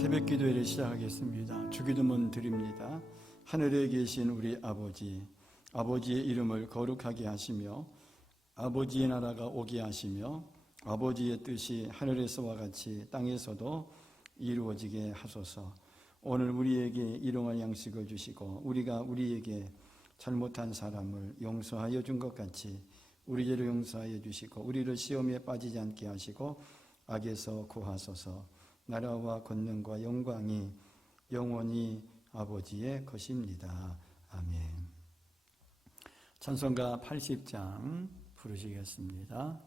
새벽 기도회를 시작하겠습니다. 주기도문 드립니다. 하늘에 계신 우리 아버지, 아버지의 이름을 거룩하게 하시며 아버지의 나라가 오게 하시며 아버지의 뜻이 하늘에서와 같이 땅에서도 이루어지게 하소서. 오늘 우리에게 일용할 양식을 주시고 우리가 우리에게 잘못한 사람을 용서하여 준 것 같이 우리 죄를 용서하여 주시고 우리를 시험에 빠지지 않게 하시고 악에서 구하소서. 나라와 권능과 영광이 영원히 아버지의 것입니다. 아멘. 찬송가 80장 부르시겠습니다.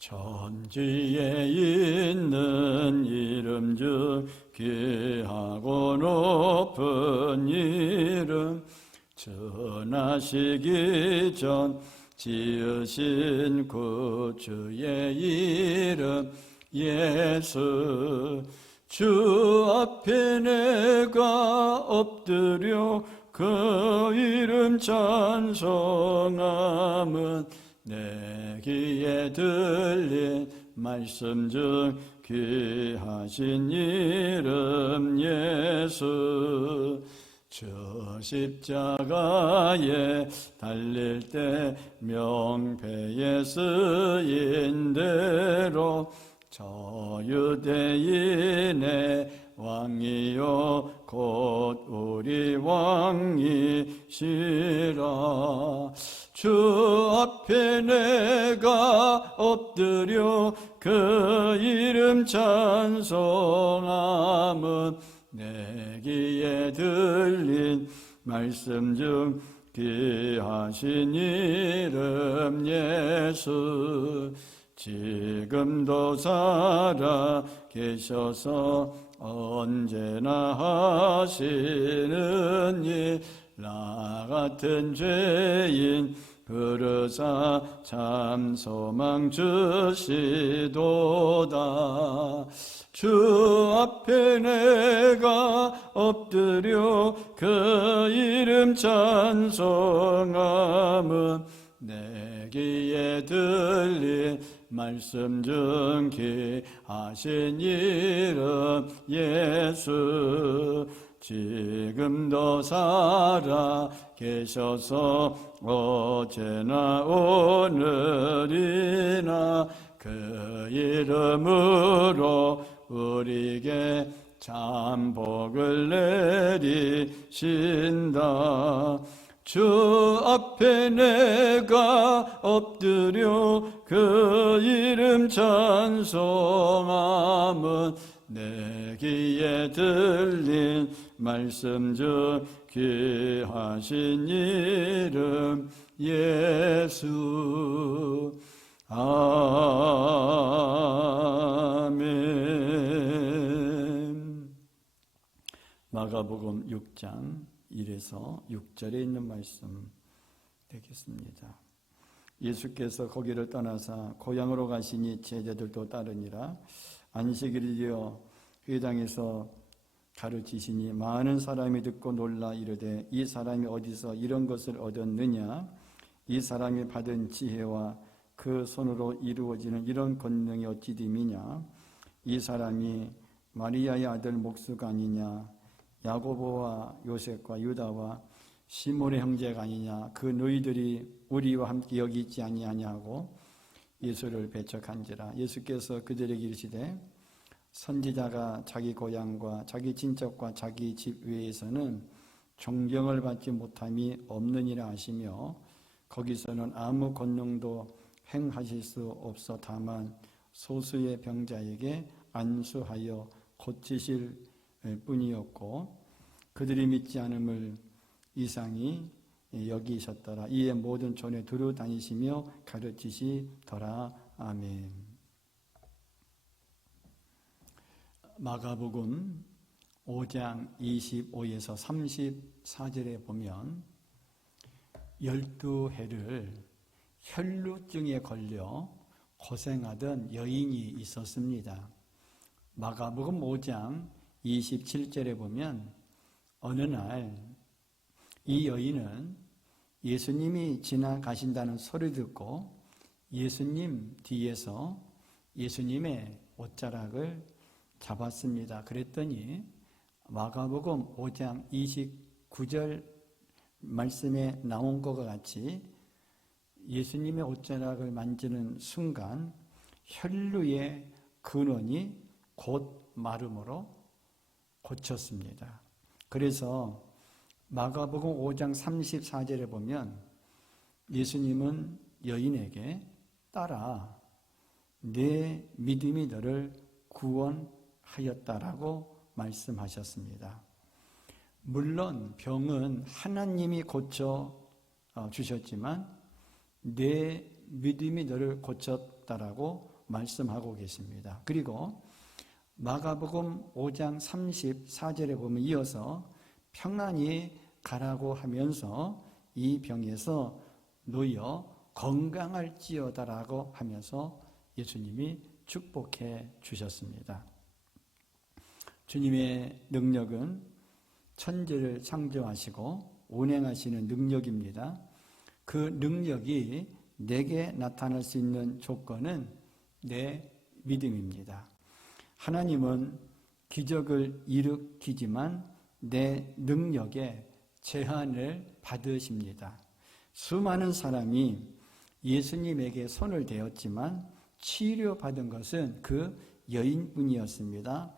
천지에 있는 이름 중 귀하고 높은 이름, 전하시기 전 지으신 구주의 이름 예수. 주 앞에 내가 엎드려 그 이름 찬송함은 내 귀에 들린 말씀 중 귀하신 이름 예수. 저 십자가에 달릴 때 명패에 쓰인 대로 저 유대인의 왕이요 곧 우리 왕이시라. 주 앞에 내가 엎드려 그 이름 찬송함은 내 귀에 들린 말씀 중 귀하신 이름 예수. 지금도 살아 계셔서 언제나 하시는 일, 나 같은 죄인 부르사 참 소망 주시도다. 주 앞에 내가 엎드려 그 이름 찬송함은 내 귀에 들린 말씀 중 귀하신 이름 예수. 지금도 살아 계셔서 어제나 오늘이나 그 이름으로 우리에게 참 복을 내리신다. 주 앞에 내가 엎드려 그 이름 찬송함은 내 귀에 들린 말씀 중 귀하신 이름 예수. 아멘. 마가복음 6장 1에서 6절에 있는 말씀 되겠습니다. 예수께서 거기를 떠나사 고향으로 가시니 제자들도 따르니라. 안식일이 되어 회당에서 가르치시니 많은 사람이 듣고 놀라 이르되 이 사람이 어디서 이런 것을 얻었느냐? 이 사람이 받은 지혜와 그 손으로 이루어지는 이런 권능이 어찌 됨이냐? 이 사람이 마리아의 아들 목수가 아니냐? 야고보와 요셉과 유다와 시몬의 형제가 아니냐? 그 너희들이 우리와 함께 여기 있지 아니하냐 하고 예수를 배척한지라. 예수께서 그들에게 이르시되 선지자가 자기 고향과 자기 친척과 자기 집 외에서는 존경을 받지 못함이 없느니라 하시며 거기서는 아무 권능도 행하실 수 없어 다만 소수의 병자에게 안수하여 고치실 뿐이었고 그들이 믿지 않음을 이상히 여기셨더라. 이에 모든 촌에 두루 다니시며 가르치시더라. 아멘. 마가복음 5장 25에서 34절에 보면 12해를 혈루증에 걸려 고생하던 여인이 있었습니다. 마가복음 5장 27절에 보면 어느 날 이 여인은 예수님이 지나가신다는 소리 듣고 예수님 뒤에서 예수님의 옷자락을 잡았습니다. 그랬더니 마가복음 5장 29절 말씀에 나온 것과 같이 예수님의 옷자락을 만지는 순간 혈루의 근원이 곧 마름으로 고쳤습니다. 그래서 마가복음 5장 34절에 보면 예수님은 여인에게 딸아 내 믿음이 너를 구원하였다라고 말씀하셨습니다. 물론 병은 하나님이 고쳐 주셨지만 내 믿음이 너를 고쳤다라고 말씀하고 계십니다. 그리고 마가복음 5장 34절에 보면 이어서 평안히 가라고 하면서 이 병에서 놓여 건강할지어다라고 하면서 예수님이 축복해 주셨습니다. 주님의 능력은 천지를 창조하시고 운행하시는 능력입니다. 그 능력이 내게 나타날 수 있는 조건은 내 믿음입니다. 하나님은 기적을 일으키지만 내 능력에 제한을 받으십니다. 수많은 사람이 예수님에게 손을 대었지만 치료받은 것은 그 여인뿐이었습니다.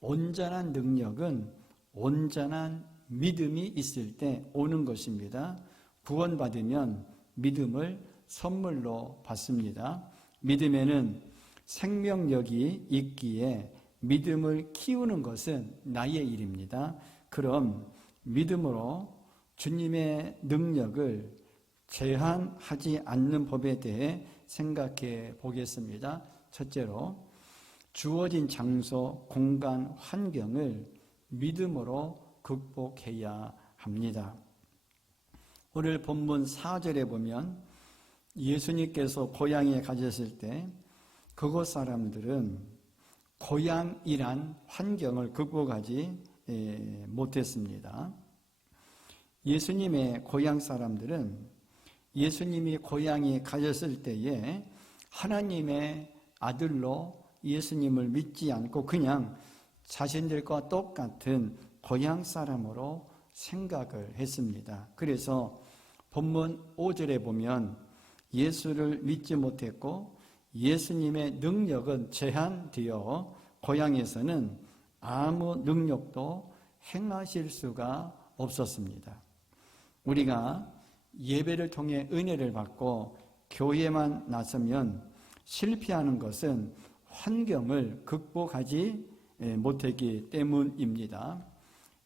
온전한 능력은 온전한 믿음이 있을 때 오는 것입니다. 구원받으면 믿음을 선물로 받습니다. 믿음에는 생명력이 있기에 믿음을 키우는 것은 나의 일입니다. 그럼 믿음으로 주님의 능력을 제한하지 않는 법에 대해 생각해 보겠습니다. 첫째로 주어진 장소, 공간, 환경을 믿음으로 극복해야 합니다. 오늘 본문 4절에 보면 예수님께서 고향에 가셨을 때 그곳 사람들은 고향이란 환경을 극복하지 못했습니다. 예수님의 고향 사람들은 예수님이 고향에 가셨을 때에 하나님의 아들로 예수님을 믿지 않고 그냥 자신들과 똑같은 고향 사람으로 생각을 했습니다. 그래서 본문 5절에 보면 예수를 믿지 못했고 예수님의 능력은 제한되어 고향에서는 아무 능력도 행하실 수가 없었습니다. 우리가 예배를 통해 은혜를 받고 교회만 나서면 실패하는 것은 환경을 극복하지 못했기 때문입니다.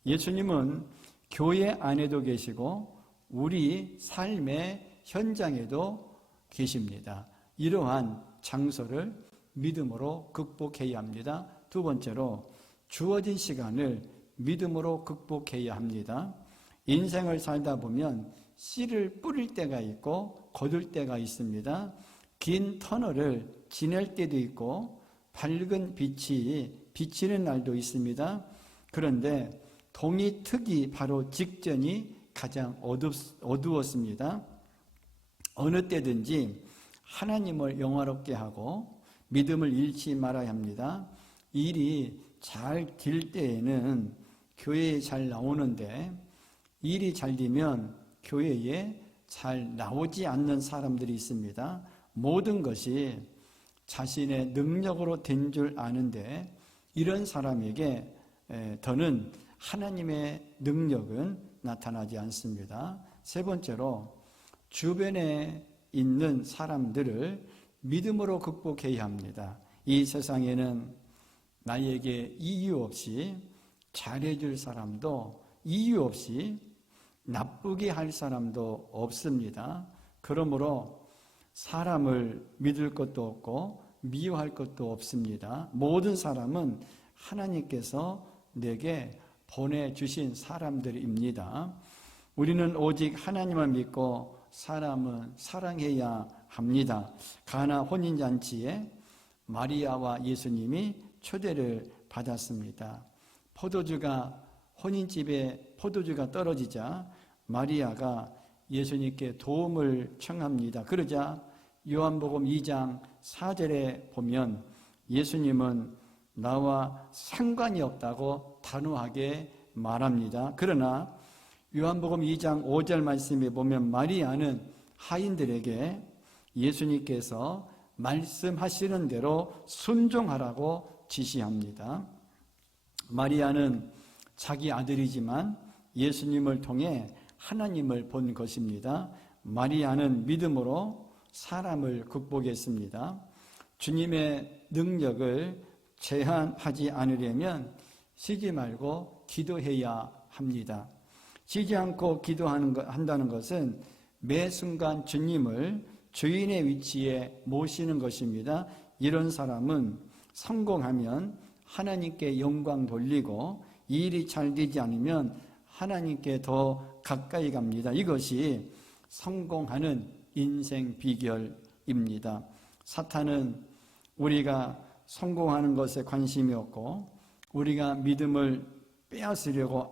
예수님은 교회 안에도 계시고 우리 삶의 현장에도 계십니다. 이러한 장소를 믿음으로 극복해야 합니다. 두 번째로 주어진 시간을 믿음으로 극복해야 합니다. 인생을 살다 보면 씨를 뿌릴 때가 있고 거둘 때가 있습니다. 긴 터널을 지낼 때도 있고 밝은 빛이 비치는 날도 있습니다. 그런데 동이 트기 바로 직전이 가장 어두웠습니다. 어느 때든지 하나님을 영화롭게 하고 믿음을 잃지 말아야 합니다. 일이 잘 될 때에는 교회에 잘 나오는데 일이 잘 되면 교회에 잘 나오지 않는 사람들이 있습니다. 모든 것이 자신의 능력으로 된 줄 아는데 이런 사람에게 더는 하나님의 능력은 나타나지 않습니다. 세 번째로 주변에 있는 사람들을 믿음으로 극복해야 합니다. 이 세상에는 나에게 이유 없이 잘해줄 사람도 이유 없이 나쁘게 할 사람도 없습니다. 그러므로 사람을 믿을 것도 없고 미워할 것도 없습니다. 모든 사람은 하나님께서 내게 보내주신 사람들입니다. 우리는 오직 하나님을 믿고 사람은 사랑해야 합니다. 가나 혼인잔치에 마리아와 예수님이 초대를 받았습니다. 혼인집에 포도주가 떨어지자 마리아가 예수님께 도움을 청합니다. 그러자 요한복음 2장 4절에 보면 예수님은 나와 상관이 없다고 단호하게 말합니다. 그러나 요한복음 2장 5절 말씀에 보면 마리아는 하인들에게 예수님께서 말씀하시는 대로 순종하라고 지시합니다. 마리아는 자기 아들이지만 예수님을 통해 하나님을 본 것입니다. 마리아는 믿음으로 사람을 극복했습니다. 주님의 능력을 제한하지 않으려면 쉬지 말고 기도해야 합니다. 쉬지 않고 한다는 것은 매 순간 주님을 주인의 위치에 모시는 것입니다. 이런 사람은 성공하면 하나님께 영광 돌리고 이 일이 잘 되지 않으면 하나님께 더 가까이 갑니다. 이것이 성공하는 인생 비결입니다. 사탄은 우리가 성공하는 것에 관심이 없고 우리가 믿음을 빼앗으려고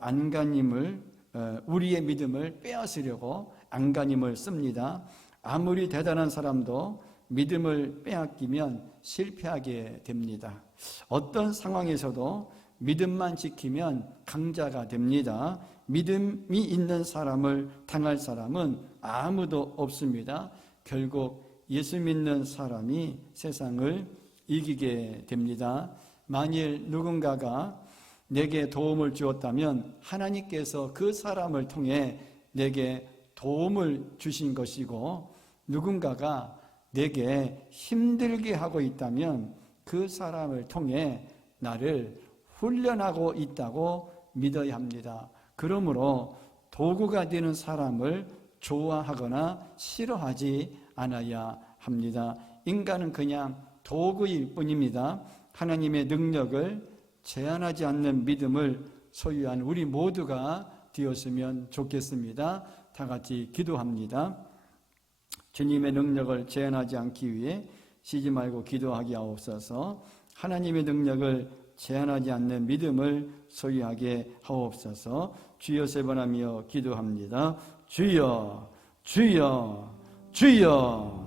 우리의 믿음을 빼앗으려고 안간힘을 씁니다. 아무리 대단한 사람도 믿음을 빼앗기면 실패하게 됩니다. 어떤 상황에서도 믿음만 지키면 강자가 됩니다. 믿음이 있는 사람을 당할 사람은 아무도 없습니다. 결국 예수 믿는 사람이 세상을 이기게 됩니다. 만일 누군가가 내게 도움을 주었다면 하나님께서 그 사람을 통해 내게 도움을 주신 것이고, 누군가가 내게 힘들게 하고 있다면 그 사람을 통해 나를 훈련하고 있다고 믿어야 합니다. 그러므로 도구가 되는 사람을 좋아하거나 싫어하지 않아야 합니다. 인간은 그냥 도구일 뿐입니다. 하나님의 능력을 제한하지 않는 믿음을 소유한 우리 모두가 되었으면 좋겠습니다. 다 같이 기도합니다. 주님의 능력을 제한하지 않기 위해 쉬지 말고 기도하게 하옵소서. 하나님의 능력을 제한하지 않는 믿음을 소유하게 하옵소서. 주여 세 번 하며 기도합니다. 주여, 주여, 주여.